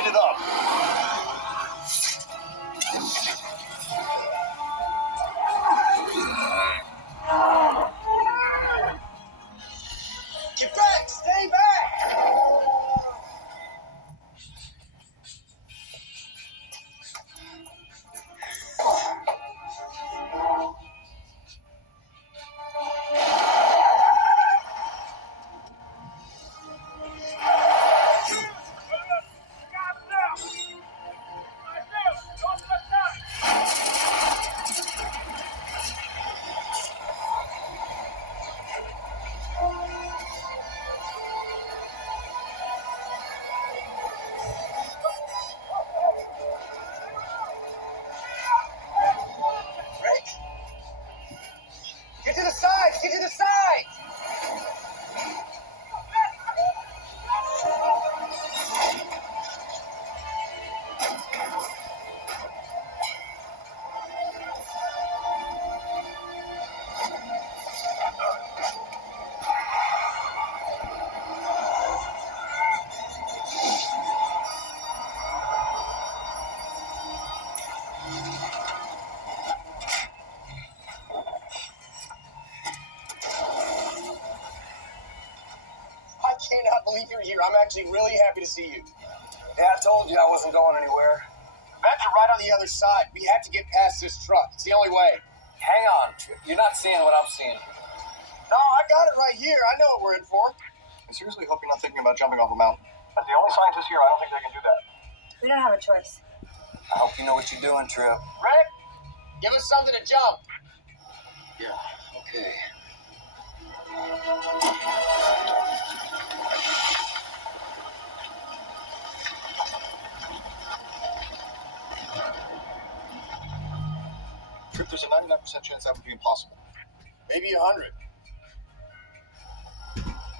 Light it up. Get back! Stay back! Get to the sides! Get to the sides! I cannot believe you're here. I'm actually really happy to see you. Yeah, I told you I wasn't going anywhere. Vents are right on the other side. We have to get past this truck. It's the only way. Hang on. You're not seeing what I'm seeing. No, I got it right here. I know what we're in for. I seriously hope you're not thinking about jumping off a mountain. As the only scientist here, I don't think they can do that. We don't have a choice. I hope you know what you're doing, Trip. Rick, give us something to jump. Yeah, okay. Trip, there's a 99% chance that would be impossible. Maybe 100.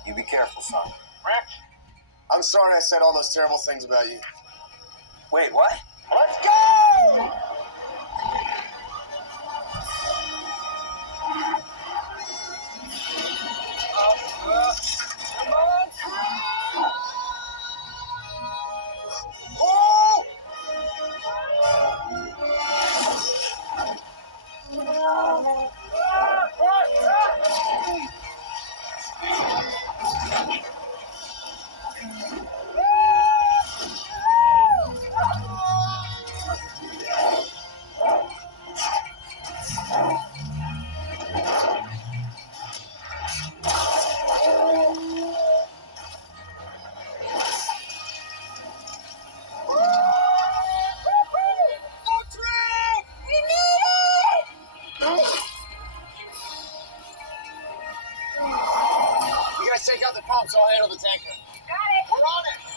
You be careful, son. Rick, I'm sorry I said all those terrible things about you. Wait, what? Let's go! Come on, Trip! Oh! You guys take out the pumps, I'll handle the tanker. Got it. We're on it.